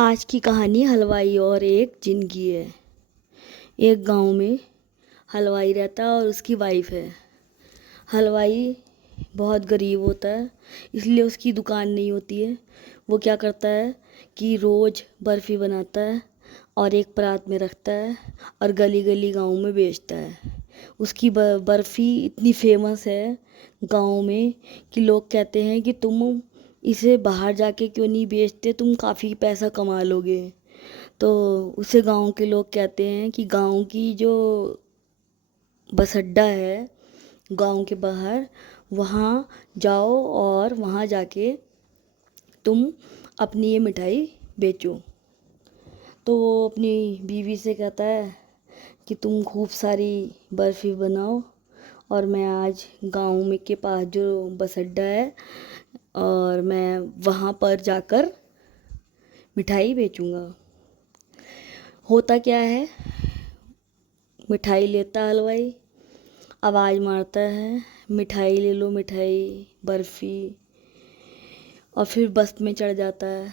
آج کی کہانی حلوائی اور ایک جن کی ہے۔ ایک گاؤں میں حلوائی رہتا ہے اور اس کی وائف ہے۔ حلوائی بہت غریب ہوتا ہے، اس لیے اس کی دکان نہیں ہوتی ہے۔ وہ کیا کرتا ہے کہ روز برفی بناتا ہے اور ایک پرات میں رکھتا ہے اور گلی گلی گاؤں میں بیچتا ہے۔ اس کی برفی اتنی فیمس ہے گاؤں میں کہ لوگ کہتے ہیں کہ تم اسے باہر جا کے کیوں نہیں بیچتے، تم کافی پیسہ کما لو گے۔ تو اسے گاؤں کے لوگ کہتے ہیں کہ گاؤں کی جو بس اڈا ہے گاؤں کے باہر، وہاں جاؤ اور وہاں جا کے تم اپنی یہ مٹھائی بیچو۔ تو وہ اپنی بیوی سے کہتا ہے کہ تم خوب ساری برفی بناؤ اور میں آج گاؤں میں کے پاس جو بس اڈا ہے اور میں وہاں پر جا کر مٹھائی بیچوں گا۔ ہوتا کیا ہے، مٹھائی لیتا حلوائی، آواز مارتا ہے مٹھائی لے لو، مٹھائی برفی، اور پھر بس میں چڑھ جاتا ہے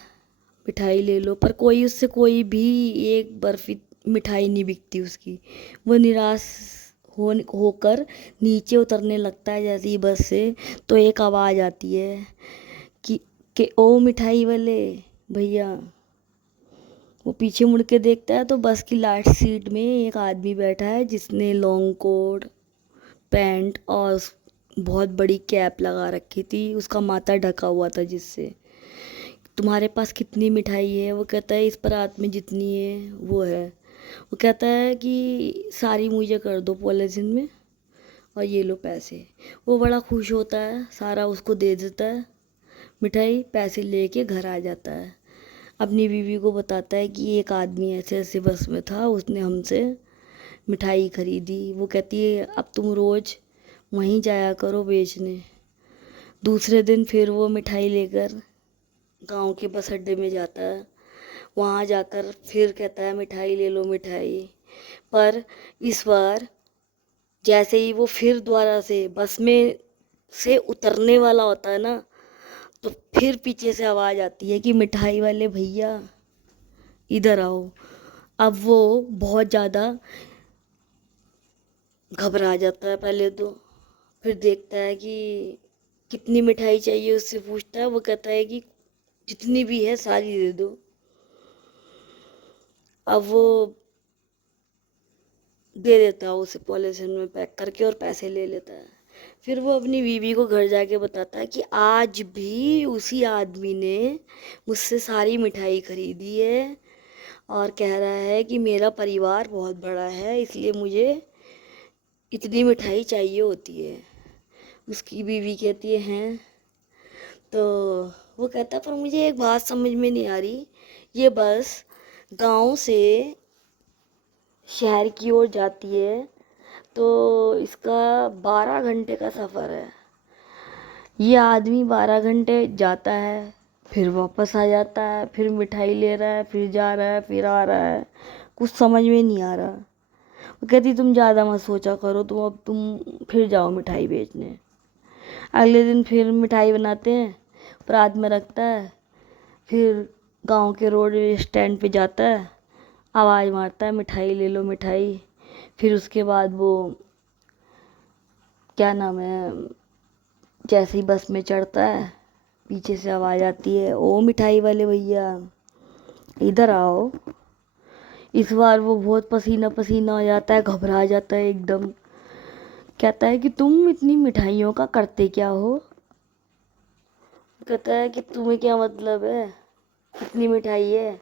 مٹھائی لے لو، پر کوئی اس سے کوئی بھی ایک برفی مٹھائی نہیں بکتی اس کی۔ وہ نراش ہو کر نیچے اترنے لگتا ہے جیسے ہی بس سے، تو ایک آواز آتی ہے کہ او مٹھائی والے بھیا۔ وہ پیچھے مڑ کے دیکھتا ہے تو بس کی لاسٹ سیٹ میں ایک آدمی بیٹھا ہے جس نے لانگ کوٹ پینٹ اور بہت بڑی کیپ لگا رکھی تھی، اس کا ماتھا ڈھکا ہوا تھا جس سے۔ تمہارے پاس کتنی مٹھائی ہے؟ وہ کہتا ہے اس پرات میں جتنی ہے وہ ہے۔ وہ کہتا ہے کہ ساری مجھے کر دو پولیتھین میں اور یہ لو پیسے۔ وہ بڑا خوش ہوتا ہے، سارا اس کو دے دیتا ہے مٹھائی، پیسے لے کے گھر آ جاتا ہے۔ اپنی بیوی کو بتاتا ہے کہ ایک آدمی ایسے ایسے بس میں تھا، اس نے ہم سے مٹھائی خریدی۔ وہ کہتی ہے اب تم روز وہیں جایا کرو بیچنے۔ دوسرے دن پھر وہ مٹھائی لے کر گاؤں کے بس اڈے میں جاتا ہے، وہاں جا کر پھر کہتا ہے مٹھائی لے لو مٹھائی، پر اس بار جیسے ہی وہ پھر دوبارہ سے بس میں سے اترنے والا ہوتا ہے نا، تو پھر پیچھے سے آواز آتی ہے کہ مٹھائی والے بھیا ادھر آؤ۔ اب وہ بہت زیادہ گھبرا جاتا ہے پہلے تو، پھر دیکھتا ہے کہ کتنی مٹھائی چاہیے، اس سے پوچھتا ہے، وہ کہتا ہے کہ جتنی بھی ہے ساری دے دو۔ اب وہ دے دیتا ہے اسے پولیتھین میں پیک کر کے اور پیسے لے لیتا ہے۔ پھر وہ اپنی بیوی کو گھر جا کے بتاتا ہے کہ آج بھی اسی آدمی نے مجھ سے ساری مٹھائی خریدی ہے اور کہہ رہا ہے کہ میرا پریوار بہت بڑا ہے، اس لیے مجھے اتنی مٹھائی چاہیے ہوتی ہے۔ اس کی بیوی کہتی ہے ہیں؟ تو وہ کہتا ہے پر مجھے ایک بات سمجھ میں نہیں آ رہی، یہ بس گاؤں سے شہر کی اور جاتی ہے تو اس کا 12 گھنٹے کا سفر ہے، یہ آدمی 12 گھنٹے جاتا ہے پھر واپس آ جاتا ہے، پھر مٹھائی لے رہا ہے، پھر جا رہا ہے، پھر آ رہا ہے، کچھ سمجھ میں نہیں آ رہا۔ وہ کہتی تم زیادہ مت سوچا کرو، تم پھر جاؤ مٹھائی بیچنے۔ اگلے دن پھر مٹھائی بناتے ہیں، پرات میں رکھتا ہے، پھر گاؤں کے روڈ اسٹینڈ پہ جاتا ہے، آواز مارتا ہے مٹھائی لے لو مٹھائی۔ پھر اس کے بعد وہ کیا نام ہے، جیسے ہی بس میں چڑھتا ہے پیچھے سے آواز آتی ہے او مٹھائی والے بھیا ادھر آؤ۔ اس بار وہ بہت پسینہ پسینہ ہو جاتا ہے، گھبرا جاتا ہے ایک دم، کہتا ہے کہ تم اتنی مٹھائیوں کا کرتے کیا ہو؟ کہتا ہے کہ تمہیں کیا مطلب ہے، کتنی مٹھائی ہے؟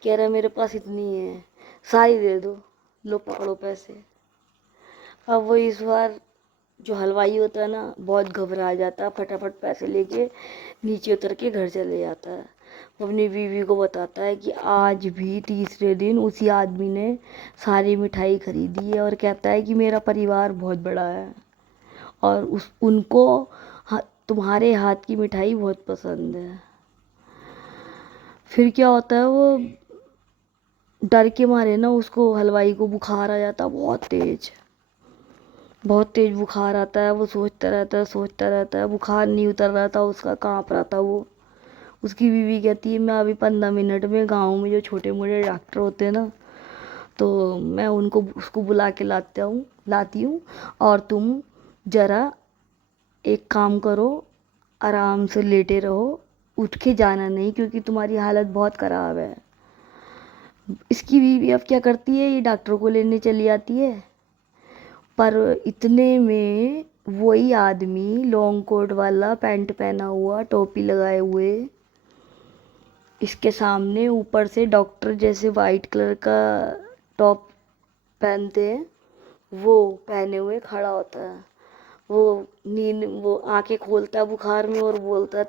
کہہ رہا میرے پاس اتنی ہے، ساری دے دو، لو پکڑو پیسے۔ اب وہ اس بار جو حلوائی ہوتا ہے نا بہت گھبرا جاتا ہے، پھٹافٹ پیسے لے کے نیچے اتر کے گھر چلے جاتا ہے۔ وہ اپنی بیوی کو بتاتا ہے کہ آج بھی تیسرے دن اسی آدمی نے ساری مٹھائی خریدی ہے اور کہتا ہے کہ میرا پریوار بہت بڑا ہے اور ان کو تمہارے ہاتھ کی مٹھائی بہت پسند ہے۔ پھر کیا ہوتا ہے، وہ ڈر کے مارے نا اس کو حلوائی کو بخار آ جاتا، بہت تیز بخار آتا ہے۔ وہ سوچتا رہتا ہے، بخار نہیں اتر رہا تھا اس کا، کانپ رہا تھا وہ، اس کی بیوی کہتی ہے میں ابھی 15 منٹ میں گاؤں میں جو چھوٹے موٹے ڈاکٹر ہوتے ہیں نا تو میں اس کو بلا کے لاتی ہوں، اور تم ذرا ایک کام کرو، آرام سے لیٹے رہو، اٹھ کے جانا نہیں کیونکہ تمہاری حالت بہت خراب ہے۔ اس کی بیوی اب کیا کرتی ہے، یہ ڈاکٹر کو لینے چلی آتی ہے، پر اتنے میں وہی آدمی لانگ کوٹ والا، پینٹ پہنا ہوا، ٹوپی لگائے ہوئے، اس کے سامنے اوپر سے ڈاکٹر جیسے وائٹ کلر کا ٹاپ پہنتے ہیں وہ پہنے ہوئے کھڑا ہوتا ہے۔ وہ آنکھیں کھولتا ہے بخار میں اور بولتا ہے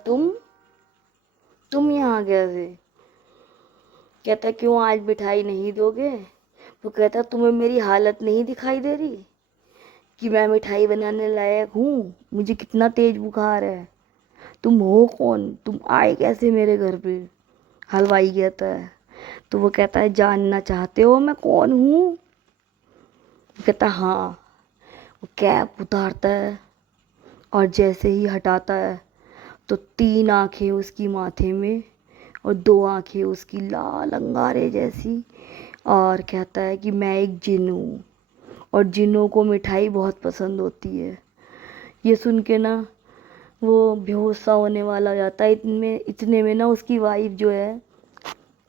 تم یہاں کیسے؟ کہتا ہے کیوں آج مٹھائی نہیں دو گے؟ وہ کہتا ہے تمہیں میری حالت نہیں دکھائی دے رہی کہ میں مٹھائی بنانے لائق ہوں؟ مجھے کتنا تیز بخار ہے، تم ہو کون؟ تم آئے کیسے میرے گھر پہ؟ حلوائی کہتا ہے۔ تو وہ کہتا ہے جاننا چاہتے ہو میں کون ہوں؟ وہ کہتا ہے ہاں۔ وہ کیپ اتارتا ہے اور جیسے ہی ہٹاتا ہے تو 3 آنکھیں اس کی ماتھے میں اور 2 آنکھیں اس کی لال انگارے جیسی، اور کہتا ہے کہ میں ایک جن ہوں اور جنوں کو مٹھائی بہت پسند ہوتی ہے۔ یہ سن کے نا وہ بے ہوش سا ہونے والا ہو جاتا ہے۔ اتنے میں نا اس کی وائف جو ہے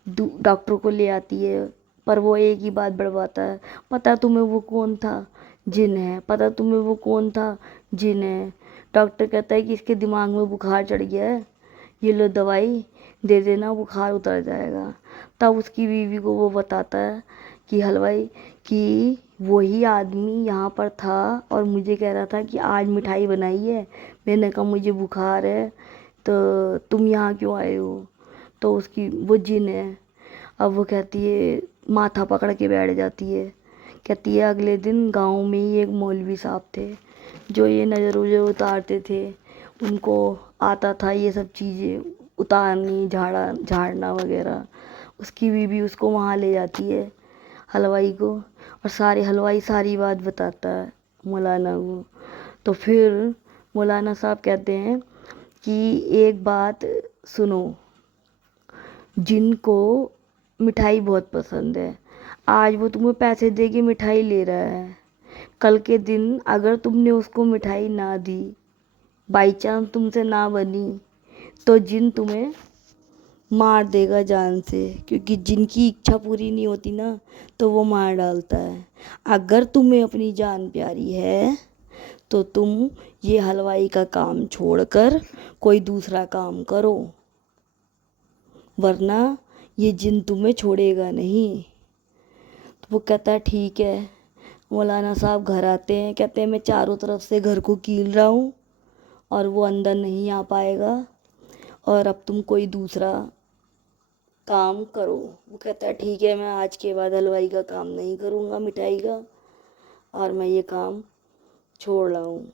ڈاکٹر کو لے آتی ہے، پر وہ ایک ہی بات بڑھواتا ہے، پتہ تمہیں وہ کون تھا؟ جن ہے۔ پتہ تمہیں وہ کون تھا؟ جن ہے۔ ڈاکٹر کہتا ہے کہ اس کے دماغ میں بخار چڑھ گیا ہے، یہ لو دوائی دے دینا بخار اتر جائے گا۔ تب اس کی بیوی کو وہ بتاتا ہے کہ حلوائی کہ وہی آدمی یہاں پر تھا اور مجھے کہہ رہا تھا کہ آج مٹھائی بنائی ہے، میں نے کہا مجھے بخار ہے تو تم یہاں کیوں آئے ہو؟ تو وہ جن ہے۔ اب وہ کہتی ہے، ماتھا پکڑ کے بیٹھ جاتی ہے، کہتی ہے اگلے دن گاؤں میں ہی ایک مولوی صاحب تھے جو یہ نظر اتارتے تھے، ان کو آتا تھا یہ سب چیزیں اتارنی، جھاڑنا وغیرہ۔ اس کی بیوی اس کو وہاں لے جاتی ہے حلوائی کو، اور حلوائی ساری بات بتاتا ہے مولانا کو۔ تو پھر مولانا صاحب کہتے ہیں کہ ایک بات سنو، جن کو مٹھائی بہت پسند ہے، آج وہ تمہیں پیسے دے کے مٹھائی لے رہا ہے، کل کے دن اگر تم نے اس کو مٹھائی نہ دی، بائی چانس تم سے نہ بنی، تو جن تمہیں مار دے گا جان سے، کیونکہ جن کی اچھا پوری نہیں ہوتی نا تو وہ مار ڈالتا ہے۔ اگر تمہیں اپنی جان پیاری ہے تو تم یہ حلوائی کا کام چھوڑ کر کوئی دوسرا کام کرو، ورنہ یہ جن تمہیں چھوڑے گا نہیں۔ تو وہ کہتا ہے ٹھیک ہے۔ مولانا صاحب گھر آتے ہیں، کہتے ہیں میں چاروں طرف سے گھر کو کیل رہا ہوں اور وہ اندر نہیں آ پائے گا، اور اب تم کوئی دوسرا کام کرو۔ وہ کہتا ہے ٹھیک ہے، میں آج کے بعد حلوائی کا کام نہیں کروں گا، مٹھائی کا، اور میں یہ کام چھوڑ رہا ہوں۔